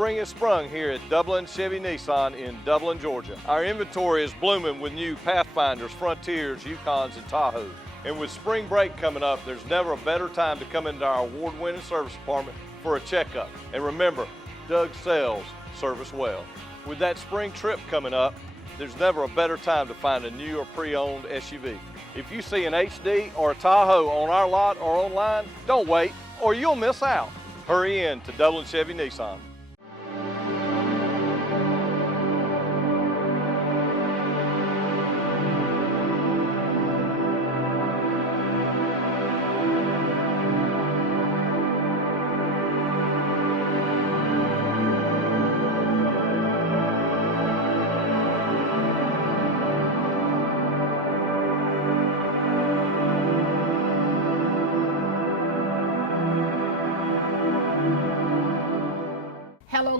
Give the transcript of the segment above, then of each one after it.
spring has sprung here at Dublin Chevy Nissan in Dublin, Georgia. Our inventory is blooming with new Pathfinders, Frontiers, Yukons, and Tahoes. And with spring break coming up, there's never a better time to come into our award-winning service department for a checkup. And remember, Doug sells service well. With that spring trip coming up, there's never a better time to find a new or pre-owned SUV. If you see an HD or a Tahoe on our lot or online, don't wait or you'll miss out. Hurry in to Dublin Chevy Nissan.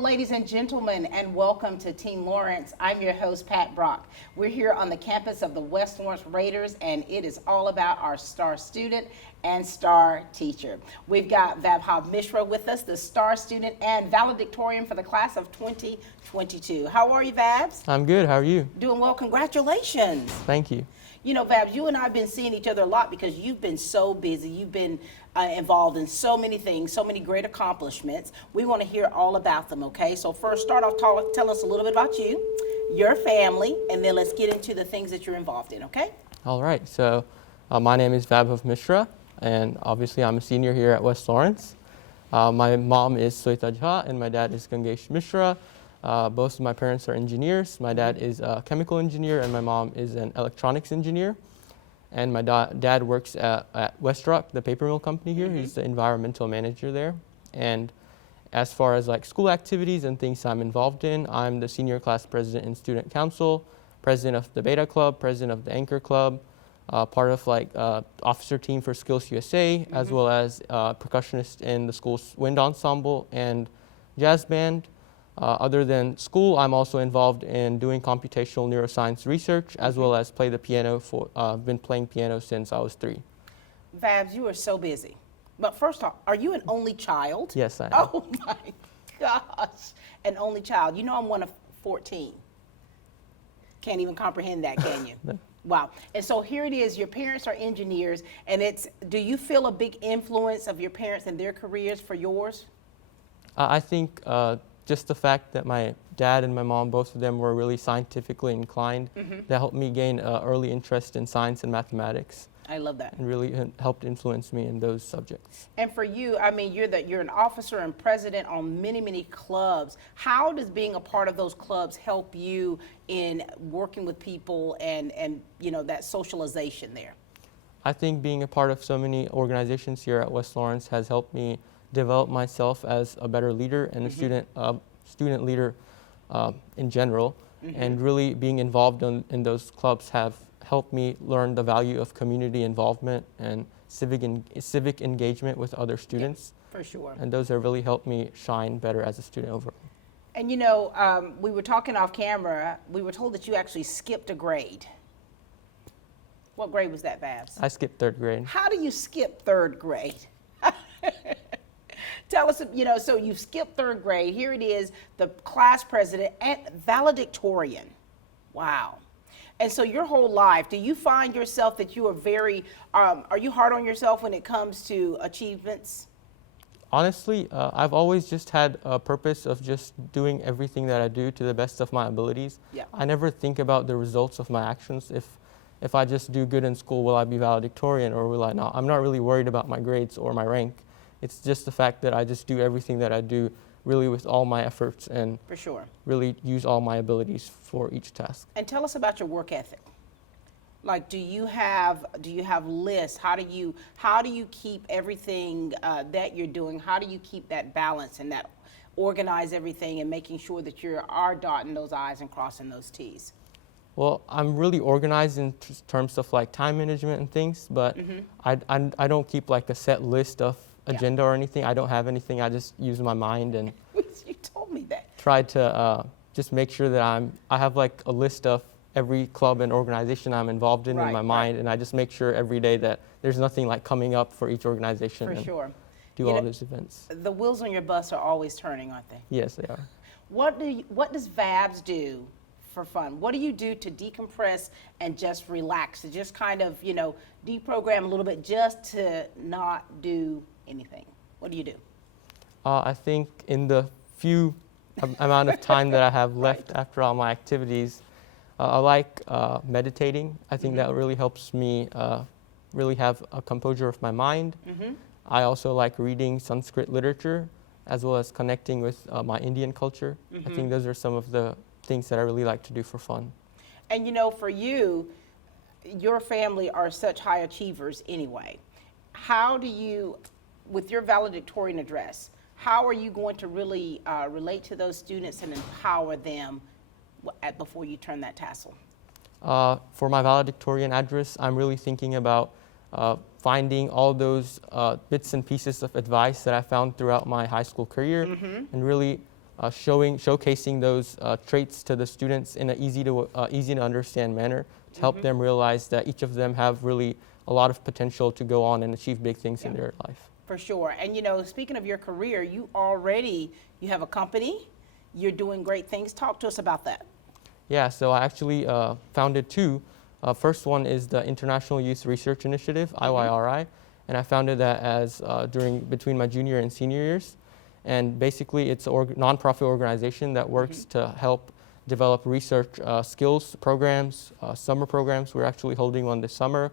Ladies and gentlemen, and welcome to Team Lawrence. I'm your host, Pat Brock. We're here on the campus of the West Lawrence Raiders, and it is all about our star student and star teacher. We've got Vaibhav Mishra with us, the star student and valedictorian for the class of 2022. How are you, Vabs? I'm good. How are you? Doing well. Congratulations. Thank you. You know, Vabs, you and I have been seeing each other a lot because you've been so busy. You've been involved in so many things, so many great accomplishments. We want to hear all about them, okay? So first, start off tell us a little bit about you, your family, and then let's get into the things that you're involved in, okay? All right. So my name is Vaibhav Mishra, and obviously I'm a senior here at West Lawrence. My mom is Soita Jha, and my dad is Gangesh Mishra. Both of my parents are engineers. My dad is a chemical engineer, and my mom is an electronics engineer. And my dad works at West Rock, the paper mill company here. He's the environmental manager there. And as far as like school activities and things I'm involved in, I'm the senior class president in student council, president of the Beta Club, president of the Anchor Club, part of like officer team for Skills USA, as well as percussionist in the school's wind ensemble and jazz band. Other than school, I'm also involved in doing computational neuroscience research, as well as play the piano. I've been playing piano since I was 3. Vabs, you are so busy. But first off, are you an only child? Yes, I am. Oh my gosh, an only child. You know I'm one of 14. Can't even comprehend that, can you? No. Wow. And so here it is, your parents are engineers, and do you feel a big influence of your parents and their careers for yours? I think just the fact that my dad and my mom, both of them were really scientifically inclined, that helped me gain early interest in science and mathematics. I love that. And really helped influence me in those subjects. And for you, I mean, you're an officer and president on many, many clubs. How does being a part of those clubs help you in working with people and you know, that socialization there? I think being a part of so many organizations here at West Lawrence has helped me develop myself as a better leader and a student leader in general. And really being involved in those clubs have helped me learn the value of community involvement and civic engagement with other students. Yeah, for sure. And those have really helped me shine better as a student overall. And you know, we were talking off camera, we were told that you actually skipped a grade. What grade was that, Babs? I skipped 3rd grade. How do you skip 3rd grade? Tell us, you know, so you skipped 3rd grade. Here it is, the class president and valedictorian. Wow. And so your whole life, do you find yourself that you are very, are you hard on yourself when it comes to achievements? Honestly, I've always just had a purpose of just doing everything that I do to the best of my abilities. Yeah. I never think about the results of my actions. If I just do good in school, will I be valedictorian or will I not? I'm not really worried about my grades or my rank. It's just the fact that I just do everything that I do really with all my efforts and for sure, really use all my abilities for each task. And tell us about your work ethic. Like, do you have lists? How do you keep everything that you're doing? How do you keep that balance and that organize everything and making sure that you are dotting those I's and crossing those T's? Well, I'm really organized in terms of like time management and things, but I don't keep like a set list of agenda or anything. I don't have anything. I just use my mind and you told me that. Try to just make sure that I have like a list of every club and organization I'm involved in my mind, and I just make sure every day that there's nothing like coming up for each organization. For sure. do all those events. The wheels on your bus are always turning, aren't they? Yes, they are. What does VABS do for fun? What do you do to decompress and just relax, to just kind of, deprogram a little bit just to not do anything? What do you do? I think in the few amount of time that I have left after all my activities, I like meditating. I think that really helps me really have a composure of my mind. I also like reading Sanskrit literature as well as connecting with my Indian culture. I think those are some of the things that I really like to do for fun. And for you, your family are such high achievers anyway. How do you, with your valedictorian address, how are you going to really relate to those students and empower them before you turn that tassel? For my valedictorian address, I'm really thinking about finding all those bits and pieces of advice that I found throughout my high school career and really showcasing those traits to the students in an easy to understand manner to help them realize that each of them have really a lot of potential to go on and achieve big things in their life. For sure. And speaking of your career, you have a company, you're doing great things. Talk to us about that. Yeah, so I actually founded two. First one is the International Youth Research Initiative, IYRI, and I founded that as between my junior and senior years. And basically, it's a nonprofit organization that works to help develop research skills programs, summer programs. We're actually holding one this summer,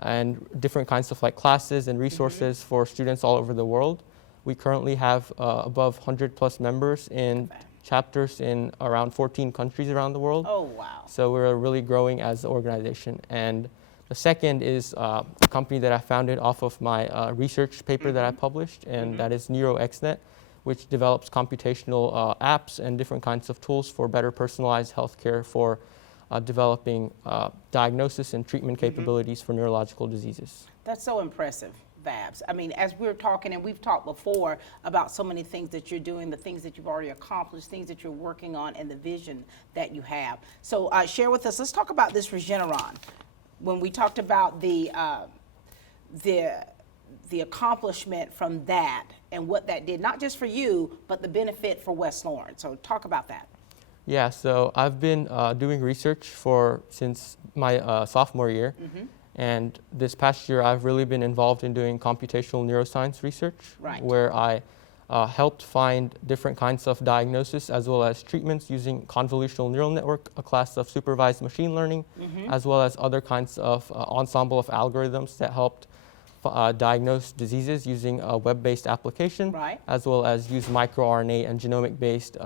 and different kinds of classes and resources for students all over the world. We currently have above 100 plus members in chapters in around 14 countries around the world. Oh, wow. So we're really growing as an organization. And the second is a company that I founded off of my research paper that I published, and that is NeuroXNet, which develops computational apps and different kinds of tools for better personalized healthcare for developing diagnosis and treatment capabilities for neurological diseases. That's so impressive, VABS. I mean, as we're talking, and we've talked before about so many things that you're doing, the things that you've already accomplished, things that you're working on, and the vision that you have. So share with us, let's talk about this Regeneron. When we talked about the accomplishment from that and what that did, not just for you, but the benefit for West Lawrence. So talk about that. Yeah, so I've been doing research since my sophomore year. And this past year, I've really been involved in doing computational neuroscience research, where I helped find different kinds of diagnosis as well as treatments using convolutional neural network, a class of supervised machine learning, as well as other kinds of ensemble of algorithms that helped diagnose diseases using a web-based application, as well as use microRNA and genomic-based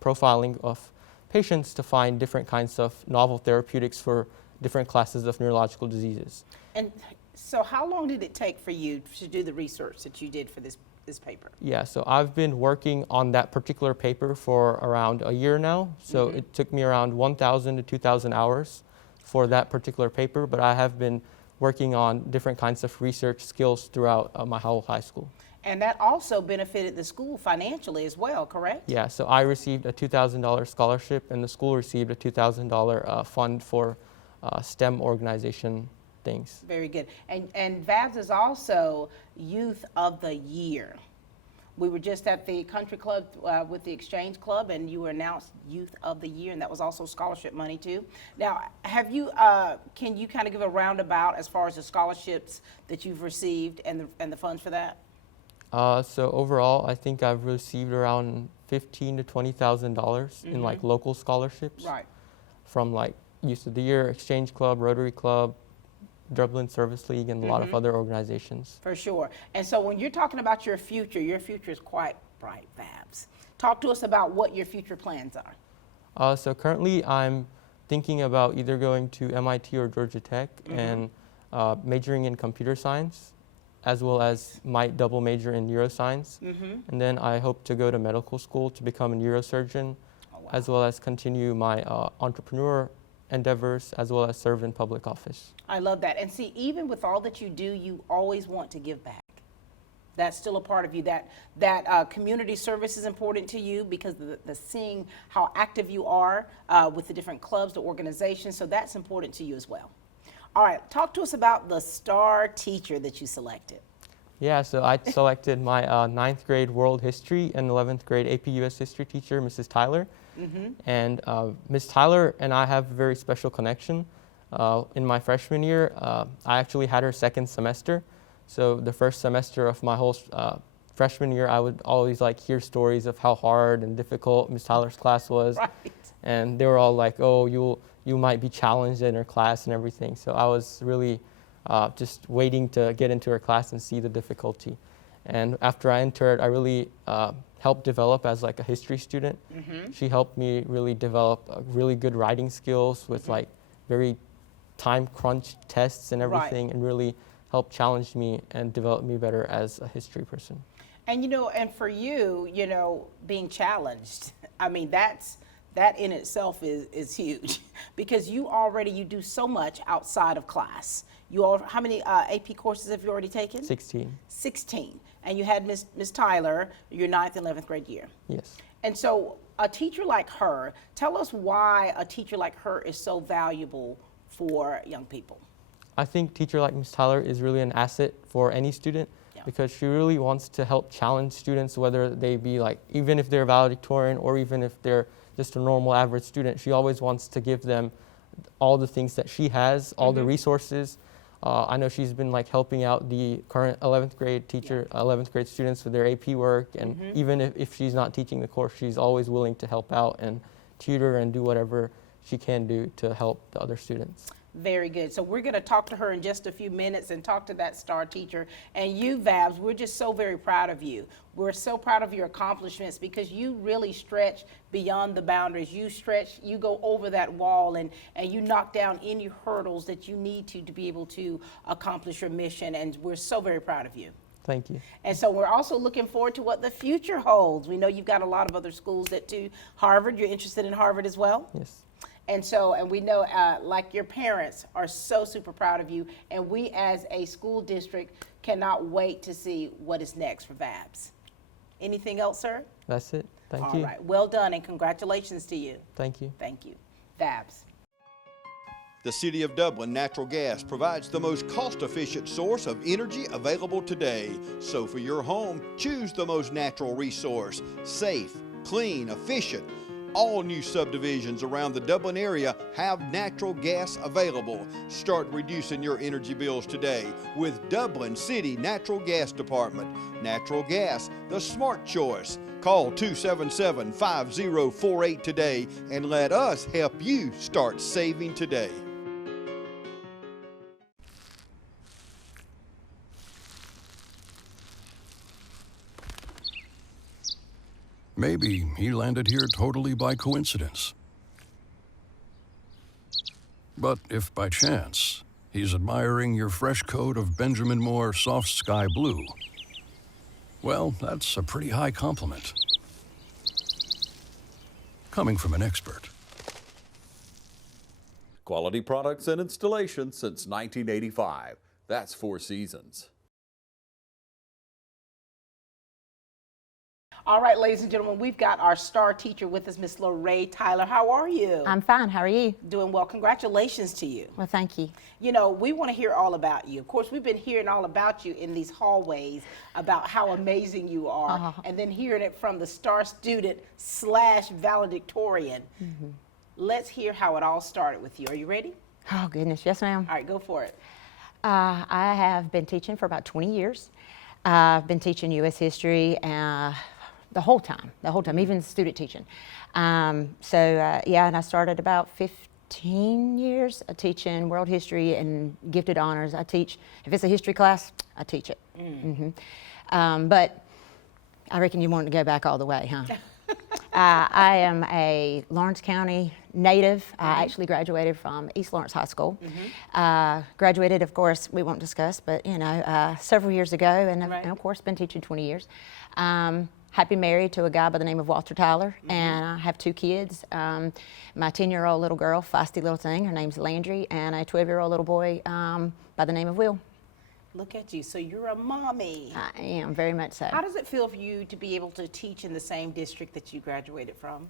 profiling of patients to find different kinds of novel therapeutics for different classes of neurological diseases. And so how long did it take for you to do the research that you did for this paper? Yeah, so I've been working on that particular paper for around a year now. So it took me around 1,000 to 2,000 hours for that particular paper, but I have been working on different kinds of research skills throughout my whole high school. And that also benefited the school financially as well, correct? Yeah, so I received a $2,000 scholarship and the school received a $2,000 fund for STEM organization things. Very good. And VABS is also Youth of the Year. We were just at the country club with the Exchange Club, and you were announced Youth of the Year, and that was also scholarship money too. Now, can you kind of give a roundabout as far as the scholarships that you've received and the funds for that? So overall, I think I've received around $15,000 to $20,000 in local scholarships. From Youth of the Year, Exchange Club, Rotary Club, Dublin Service League, and a lot of other organizations. For sure. And so when you're talking about your future is quite bright, VABS. Talk to us about what your future plans are. So currently I'm thinking about either going to MIT or Georgia Tech and majoring in computer science, as well as might double major in neuroscience. And then I hope to go to medical school to become a neurosurgeon, as well as continue my entrepreneur endeavors, as well as serve in public office. I love that. And see, even with all that you do, you always want to give back. That's still a part of you. That community service is important to you because the seeing how active you are with the different clubs, the organizations, so that's important to you as well. All right, talk to us about the star teacher that you selected. Yeah, so I selected my ninth grade world history and 11th grade AP US history teacher, Mrs. Tyler. And Ms. Tyler and I have a very special connection. In my freshman year, I actually had her second semester. So the first semester of my whole freshman year, I would always like hear stories of how hard and difficult Ms. Tyler's class was. Right. And they were all like, oh, you might be challenged in her class and everything. So I was really just waiting to get into her class and see the difficulty. And after I entered, I really helped develop as like a history student. She helped me really develop really good writing skills with like very time crunch tests and everything, and really helped challenge me and develop me better as a history person. And and for you, being challenged, I mean, that in itself is huge because you do so much outside of class. How many AP courses have you already taken? 16. 16. And you had Miss Tyler, your 9th and 11th grade year. Yes. And so a teacher like her, tell us why a teacher like her is so valuable for young people. I think teacher like Ms. Tyler is really an asset for any student because she really wants to help challenge students, whether they be like, even if they're valedictorian or even if they're just a normal average student. She always wants to give them all the things that she has, all the resources. I know she's been like helping out the current 11th grade teacher, 11th grade students with their AP work, and even if she's not teaching the course, she's always willing to help out and tutor and do whatever she can do to help the other students. Very good. So we're going to talk to her in just a few minutes and talk to that star teacher. And you, Vabs, we're just so very proud of you. We're so proud of your accomplishments because you really stretch beyond the boundaries. You go over that wall and you knock down any hurdles that you need to be able to accomplish your mission. And we're so very proud of you. Thank you. And so we're also looking forward to what the future holds. We know you've got a lot of other schools that do Harvard. You're interested in Harvard as well? Yes. And we know, like your parents are so super proud of you, and we as a school district cannot wait to see what is next for Vabs. Anything else, sir? That's it. Thank you. All right. Well done, and congratulations to you. Thank you. Thank you. Vabs. The City of Dublin Natural Gas provides the most cost-efficient source of energy available today. So for your home, choose the most natural resource. Safe, clean, efficient. All new subdivisions around the Dublin area have natural gas available. Start reducing your energy bills today with Dublin City Natural Gas Department. Natural gas, the smart choice. Call 277-5048 today and let us help you start saving today. Maybe he landed here totally by coincidence. But if by chance he's admiring your fresh coat of Benjamin Moore soft sky blue, well, that's a pretty high compliment. Coming from an expert. Quality products and installation since 1985. That's Four Seasons. All right, ladies and gentlemen, we've got our star teacher with us, Miss Lorraine Tyler. How are you? I'm fine. How are you? Doing well. Congratulations to you. Well, thank you. You know, we want to hear all about you. Of course, we've been hearing all about you in these hallways about how amazing you are, and then hearing it from the star student / valedictorian. Let's hear how it all started with you. Are you ready? Oh, goodness. Yes, ma'am. All right, go for it. I have been teaching for about 20 years. I've been teaching U.S. history the whole time, even student teaching. Yeah, and I started about 15 years teaching world history and gifted honors. I teach, if it's a history class, I teach it. But I reckon you want to go back all the way, huh? I am a Lawrence County native. I actually graduated from East Lawrence High School. Graduated, of course, we won't discuss, but several years ago, and of course been teaching 20 years. Happy married to a guy by the name of Walter Tyler, and I have 2 kids. My 10-year-old little girl, feisty little thing, her name's Landry, and a 12-year-old little boy by the name of Will. Look at you. So you're a mommy. I am, very much so. How does it feel for you to be able to teach in the same district that you graduated from?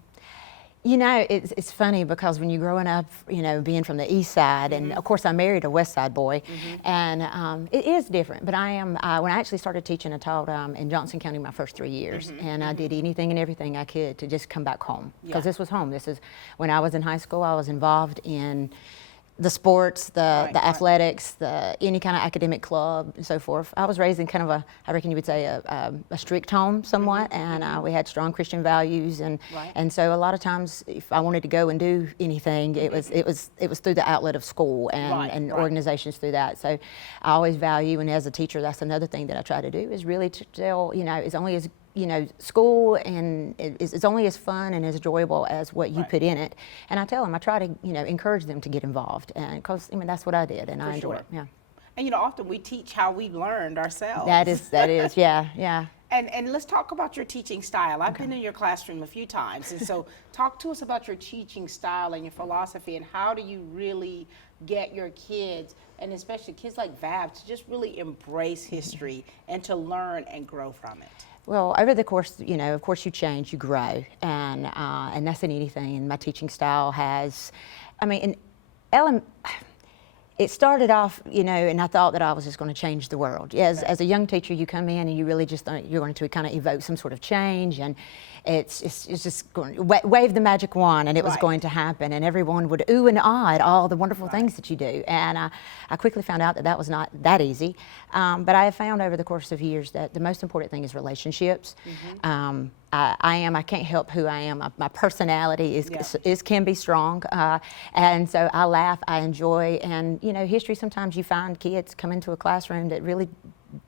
You know, it's funny because when you're growing up, you know, being from the east side, and of course I married a west side boy, and it is different. But I am, when I actually started teaching, I taught in Johnson County my first 3 years, and I did anything and everything I could to just come back home, because this was home. This is, when I was in high school, I was involved in the sports, the athletics, any kind of academic club and so forth. I was raised in kind of I reckon you would say a strict home somewhat, and we had strong Christian values, and so a lot of times if I wanted to go and do anything, it was through the outlet of school and organizations through that. So I always value, and as a teacher, that's another thing that I try to do, is really to tell, you know, it's only as, you know, school and it's only as fun and as enjoyable as what you put in it. And I tell them, I try to, you know, encourage them to get involved, and because I mean that's what I did, and I enjoy it. Yeah. And you know, often we teach how we've learned ourselves. That is, yeah. And let's talk about your teaching style. I've been in your classroom a few times, and so talk to us about your teaching style and your philosophy, and how do you really get your kids, and especially kids like Vab, to just really embrace history and to learn and grow from it. Well, over the course, you know, of course you change, you grow, and that's in anything. And my teaching style has, I mean, it started off, you know, and I thought that I was just going to change the world. As a young teacher, you come in and you really just think you're going to kind of evoke some sort of change, and it's just going to wave the magic wand, and it was going to happen, and everyone would ooh and ah at all the wonderful things that you do. And I quickly found out that that was not that easy. But I have found over the course of years that the most important thing is relationships. I can't help who I am. My personality can be strong, and so I laugh, I enjoy, and you know, history, sometimes you find kids come into a classroom that really,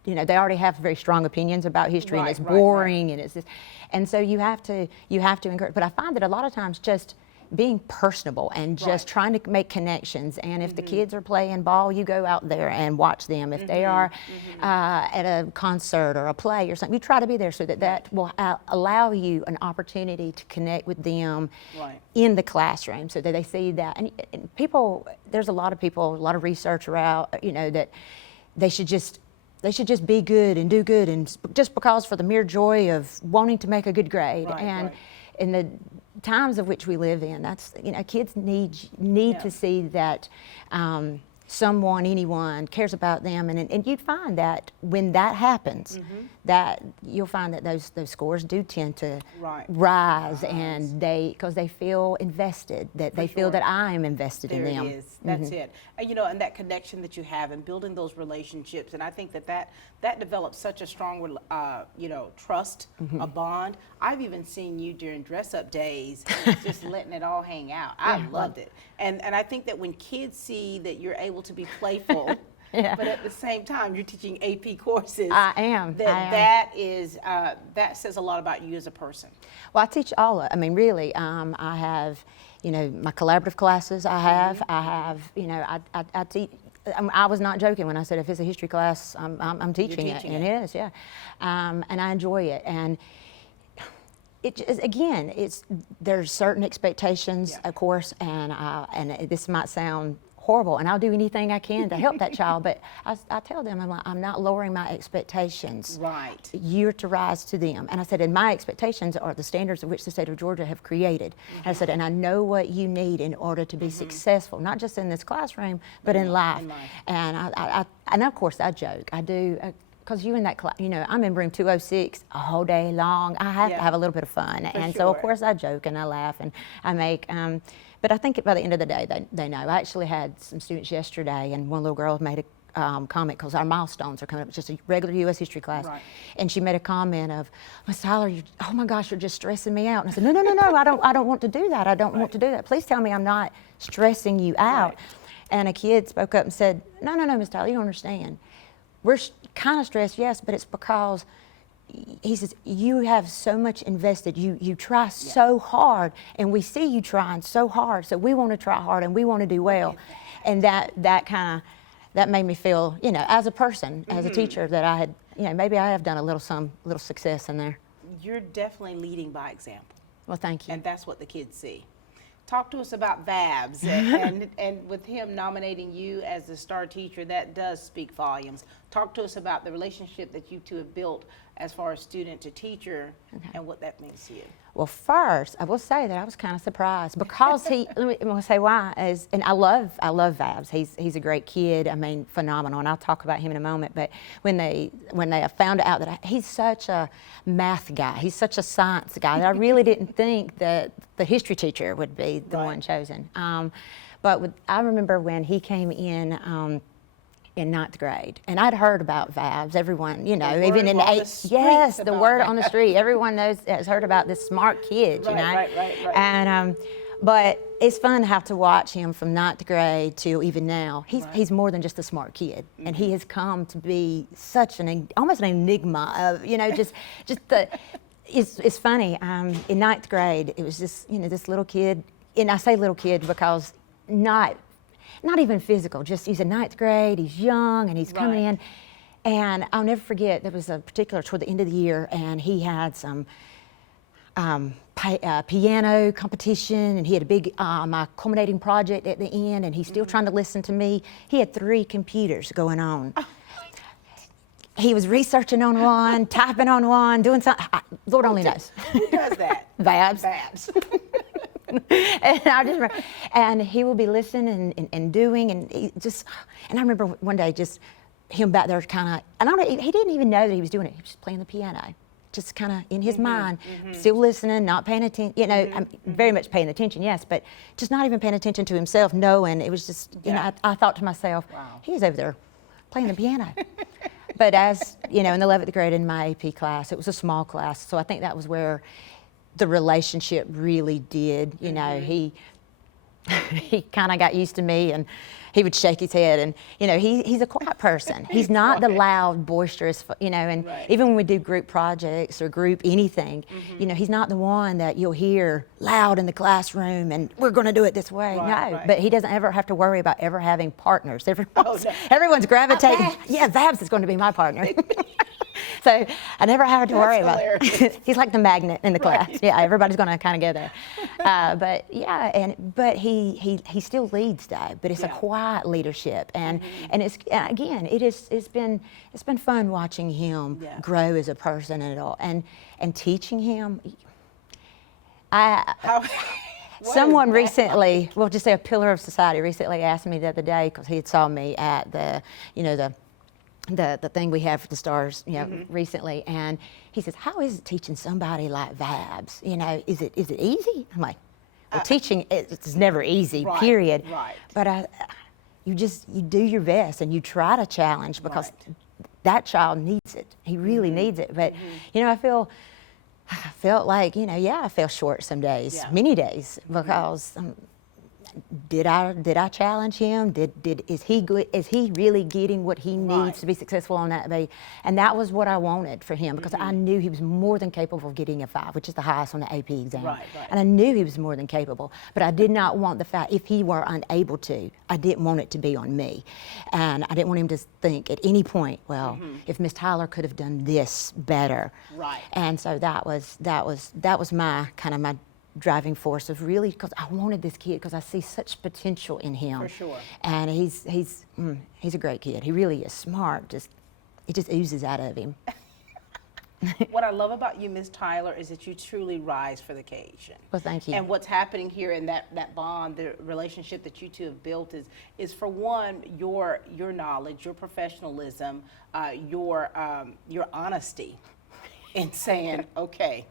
you know, they already have very strong opinions about history, and it's boring, and it's this, and so you have to encourage. But I find that a lot of times just being personable and just trying to make connections, and if the kids are playing ball, you go out there and watch them. If they are at a concert or a play or something, you try to be there, so that that will allow you an opportunity to connect with them in the classroom, so that they see that. And people, there's a lot of people, a lot of research around, you know, that they should just be good and do good, and just because for the mere joy of wanting to make a good grade. In the times of which we live in, that's, you know, kids need to see that someone, anyone cares about them, and you'd find that when that happens, that you'll find that those scores do tend to rise, and because they feel invested, that they feel that I am invested in them. There it is. That's it. And you know, and that connection that you have, and building those relationships, and I think that develops such a strong, you know, trust, a bond. I've even seen you during dress-up days, just letting it all hang out. I loved it. And I think that when kids see that you're able to be playful, but at the same time you're teaching AP courses. I am. That says a lot about you as a person. Well, I teach I mean, really, I have, you know, my collaborative classes. I have, you know, I teach. I was not joking when I said if it's a history class, I'm teaching it, and it is, and I enjoy it. And there's certain expectations, of course, and this might sound horrible, and I'll do anything I can to help that child, but I tell them, I'm not lowering my expectations. You're to rise to them. And I said, and my expectations are the standards of which the state of Georgia have created. And I said, and I know what you need in order to be successful, not just in this classroom, but in life. And of course I joke, I do, because you in that class, you know, I'm in room 206 a whole day long. I have to have a little bit of fun. So of course I joke and I laugh and I make, but I think by the end of the day, they know. I actually had some students yesterday, and one little girl made a comment, because our milestones are coming up. It's just a regular U.S. history class. And she made a comment of, Miss Tyler, oh my gosh, you're just stressing me out. And I said, no, I don't want to do that. I don't want to do that. Please tell me I'm not stressing you out. And a kid spoke up and said, no, Miss Tyler, you don't understand. We're kind of stressed, yes, but it's because, he says, you have so much invested. You try so hard, and we see you trying so hard. So we want to try hard, and we want to do well. And that made me feel, you know, as a person, as a teacher, that I had, you know, maybe I have done a little success in there. You're definitely leading by example. Well, thank you. And that's what the kids see. Talk to us about Vabs, and with him nominating you as the star teacher, that does speak volumes. Talk to us about the relationship that you two have built as far as student to teacher and what that means to you? Well, first, I will say that I was kind of surprised because let me say why, and I love Vabs. He's a great kid. I mean, phenomenal, and I'll talk about him in a moment. But when they found out that he's such a math guy, he's such a science guy, that I really didn't think that the history teacher would be the one chosen. But I remember when he came in ninth grade, and I'd heard about Vabs. Everyone, you know, even in eighth, yes, the word on the street. Everyone has heard about this smart kid, you know. Right. And but it's fun to have to watch him from ninth grade to even now. He's more than just a smart kid, and he has come to be such almost an enigma of, you know, just the. It's funny. In ninth grade, it was just, you know, this little kid, and I say little kid because not even physical, just he's in ninth grade, he's young, and he's coming in. And I'll never forget, there was a particular toward the end of the year, and he had some piano competition, and he had a big my culminating project at the end, and he's still trying to listen to me. He had 3 computers going on. He was researching on one, typing on one, doing something. Lord only knows. Who does that? Vabs. And I just remember, and he will be listening and doing, and I remember one day just him back there kind of, and I don't know, he didn't even know that he was doing it. He was just playing the piano, just kind of in his mind, still listening, not paying attention. You know, I'm very much paying attention, yes, but just not even paying attention to himself, knowing it was just, you know, I thought to myself, he's over there playing the piano. But as, you know, in the 11th grade in my AP class, it was a small class, so I think that was where the relationship really did, you know, he kind of got used to me, and he would shake his head, and, you know, he's a quiet person. He's not the loud, boisterous, you know, and even when we do group projects or group anything, you know, he's not the one that you'll hear loud in the classroom and we're going to do it this way. But he doesn't ever have to worry about ever having partners. Everyone's gravitating. Yeah, Vabs is going to be my partner. So I never had to worry about it. He's like the magnet in the class. Yeah, everybody's going to kind of go there. But yeah, but he still leads though. But it's a quiet leadership, and it's again it's been fun watching him grow as a person and all, and teaching him. Someone recently, we'll just say a pillar of society, recently asked me the other day because he had saw me at the thing we have for the stars, you know, recently, and he says, "How is it teaching somebody like Vabs? You know, is it easy?" I'm like, "Well, teaching it's never easy, period. But you do your best and you try to challenge because that child needs it. He really needs it. But you know, I felt like, you know, I fell short some days, many days, because. Did I challenge him? Is he good? Is he really getting what he needs to be successful on that day? And that was what I wanted for him, because I knew he was more than capable of getting a 5, which is the highest on the AP exam. And I knew he was more than capable, but I did not want the fact, if he were unable to, I didn't want it to be on me. And I didn't want him to think at any point, well, if Miss Tyler could have done this better. And so that was my kind of my driving force of really, because I wanted this kid because I see such potential in him. For sure. And he's a great kid. He really is smart. It just oozes out of him. What I love about you, Ms. Tyler, is that you truly rise for the occasion. Well, thank you. And what's happening here in that bond, the relationship that you two have built is for one, your knowledge, your professionalism, your honesty in saying, okay,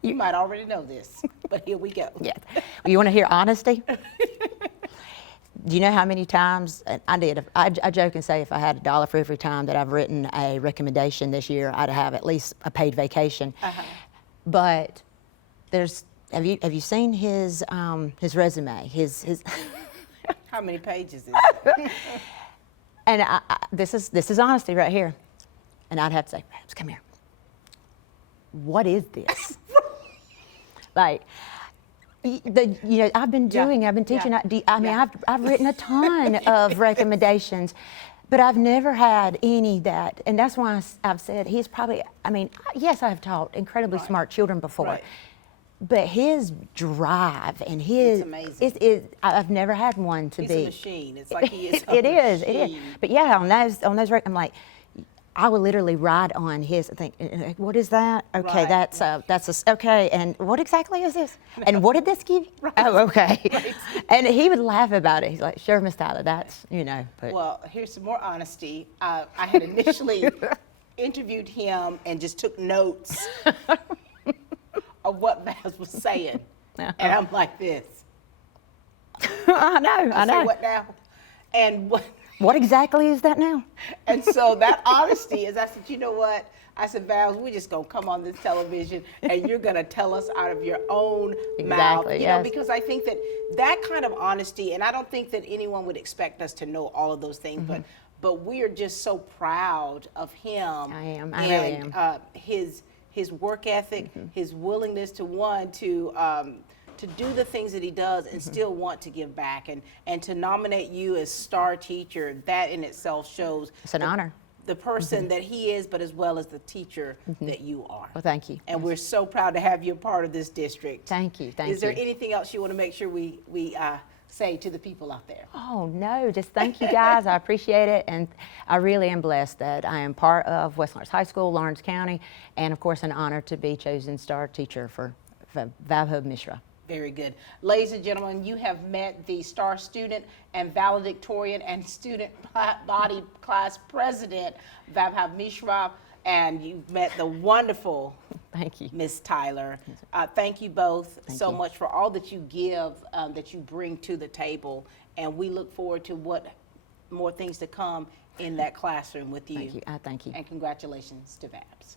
you might already know this, but here we go. Yeah. Well, you want to hear honesty? Do you know how many times I joke and say if I had $1 for every time that I've written a recommendation this year, I'd have at least a paid vacation. But have you seen his resume? His How many pages is it? And this is honesty right here. And I'd have to say, "Babs, come here. What is this?" Like, I've been teaching. I've written a ton of recommendations, but I've never had any that, and that's why I've said he's probably. Yes, I have taught incredibly smart children before, but his drive and his, it's amazing. I've never had one to He's be. a machine. It's like he is. It is. But yeah, on those, I'm like, I would literally write on his, think, what is that? Okay, Right, that's okay, and what exactly is this? And what did this give you? Oh, okay. And he would laugh about it. He's like, sure, Miss Tyler, that's, but. Well, here's some more honesty. I had initially interviewed him and just took notes of what Babs was saying. And I'm like this. I know. Say what now? And What exactly is that now? And so that honesty is, I said, you know what? I said, Val, we're just going to come on this television and you're going to tell us out of your own mouth. You know, because I think that kind of honesty, and I don't think that anyone would expect us to know all of those things, but we are just so proud of him. I am. I really am. His work ethic, his willingness to do the things that he does and still want to give back, and to nominate you as star teacher, that in itself shows It's an honor. The person that he is, but as well as the teacher that you are. Well, thank you. And we're so proud to have you a part of this district. Thank you. Thank you. Is there anything else you want to make sure we say to the people out there? Oh, no, just thank you guys. I appreciate it. And I really am blessed that I am part of West Lawrence High School, Lawrence County, and of course an honor to be chosen star teacher for Vaibhav Mishra. Very good. Ladies and gentlemen, you have met the star student and valedictorian and student body class president, Vaibhav Mishra, and you've met the wonderful Thank you. Miss Tyler. Thank you both so you. much for all that you give, that you bring to the table, and we look forward to what more things to come in that classroom with you. Thank you. I thank you. And congratulations to Babs.